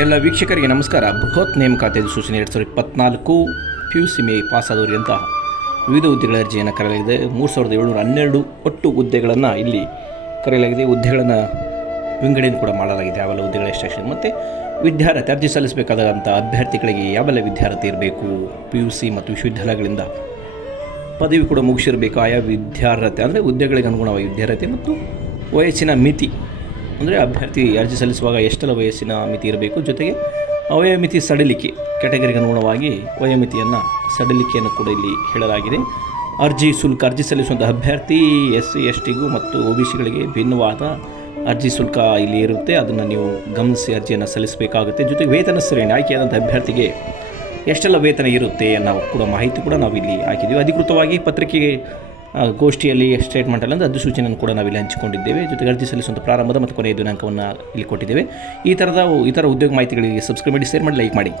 ಎಲ್ಲ ವೀಕ್ಷಕರಿಗೆ ನಮಸ್ಕಾರ. ಬೃಹತ್ ನೇಮಕಾತಿ ಸೂಚನೆ 2024 PUC ಮೇ ಪಾಸಾದವರಿಗೆ ಅಂತ ವಿವಿಧ ಹುದ್ದೆಗಳ ಅರ್ಜಿಯನ್ನು ಕರೆಯಲಾಗಿದೆ. 3712 ಒಟ್ಟು ಹುದ್ದೆಗಳನ್ನು ಇಲ್ಲಿ ಕರೆಯಲಾಗಿದೆ. ಹುದ್ದೆಗಳನ್ನು ವಿಂಗಡಣೆ ಕೂಡ ಮಾಡಲಾಗಿದೆ. ಯಾವೆಲ್ಲ ಹುದ್ದೆಗಳ ಎಷ್ಟೆಷ್ಟು ಮತ್ತು ವಿದ್ಯಾರ್ಥಿ ಅರ್ಜಿ ಸಲ್ಲಿಸಬೇಕಾದಂಥ ಅಭ್ಯರ್ಥಿಗಳಿಗೆ ಯಾವೆಲ್ಲ ವಿದ್ಯಾರ್ಥಿ ಇರಬೇಕು, PUC ಮತ್ತು ವಿಶ್ವವಿದ್ಯಾಲಯಗಳಿಂದ ಪದವಿ ಕೂಡ ಮುಗಿಸಿರಬೇಕು. ಆಯಾ ವಿದ್ಯಾರ್ಹತೆ ಅಂದರೆ ಹುದ್ದೆಗಳಿಗೆ ಅನುಗುಣವಾಗಿ ವಿದ್ಯಾರ್ಹತೆ ಮತ್ತು ವಯಸ್ಸಿನ ಮಿತಿ ಅಂದರೆ ಅಭ್ಯರ್ಥಿ ಅರ್ಜಿ ಸಲ್ಲಿಸುವಾಗ ಎಷ್ಟೆಲ್ಲ ವಯಸ್ಸಿನ ಮಿತಿ ಇರಬೇಕು, ಜೊತೆಗೆ ವಯೋಮಿತಿ ಸಡಿಲಿಕೆ ಕ್ಯಾಟಗರಿಗೆ ಅನುಗುಣವಾಗಿ ವಯೋಮಿತಿಯನ್ನು ಸಡಿಲಿಕೆಯನ್ನು ಕೂಡ ಇಲ್ಲಿ ಹೇಳಲಾಗಿದೆ. ಅರ್ಜಿ ಶುಲ್ಕ ಅರ್ಜಿ ಸಲ್ಲಿಸುವಂಥ ಅಭ್ಯರ್ಥಿ SC STಗೂ ಮತ್ತು OBCಗಳಿಗೆ ಭಿನ್ನವಾದ ಅರ್ಜಿ ಶುಲ್ಕ ಇಲ್ಲಿ ಇರುತ್ತೆ. ಅದನ್ನು ನೀವು ಗಮನಿಸಿ ಅರ್ಜಿಯನ್ನು ಸಲ್ಲಿಸಬೇಕಾಗುತ್ತೆ. ಜೊತೆಗೆ ವೇತನ ಶ್ರೇಣಿ ಆಯ್ಕೆಯಾದಂಥ ಅಭ್ಯರ್ಥಿಗೆ ಎಷ್ಟೆಲ್ಲ ವೇತನ ಇರುತ್ತೆ ಅನ್ನೋ ಕೂಡ ಮಾಹಿತಿ ಕೂಡ ನಾವಿಲ್ಲಿ ಹಾಕಿದ್ದೀವಿ. ಅಧಿಕೃತವಾಗಿ ಪತ್ರಿಕೆಗೆ ಗೋಷ್ಠಿಯಲ್ಲಿ ಸ್ಟೇಟ್ಮೆಂಟಲ್ಲಿ ಅಂದರೆ ಅಧಿಸೂಚನೆಯನ್ನು ಕೂಡ ನಾವಿಲ್ಲಿ ಹಂಚಿಕೊಂಡಿದ್ದೇವೆ. ಜೊತೆಗೆ ಅರ್ಜಿ ಸಲ್ಲಿಸುವಂಥ ಪ್ರಾರಂಭದ ಮತ್ತು ಕೊನೆಯ ದಿನಾಂಕವನ್ನು ಇಲ್ಲಿ ಕೊಟ್ಟಿದ್ದೇವೆ. ಈ ಥರದ ಇತರ ಉದ್ಯೋಗ ಮಾಹಿತಿಗಳಿಗೆ ಸಬ್ಸ್ಕ್ರೈಬ್ ಮಾಡಿ, ಶೇರ್ ಮಾಡಿ, ಲೈಕ್ ಮಾಡಿ.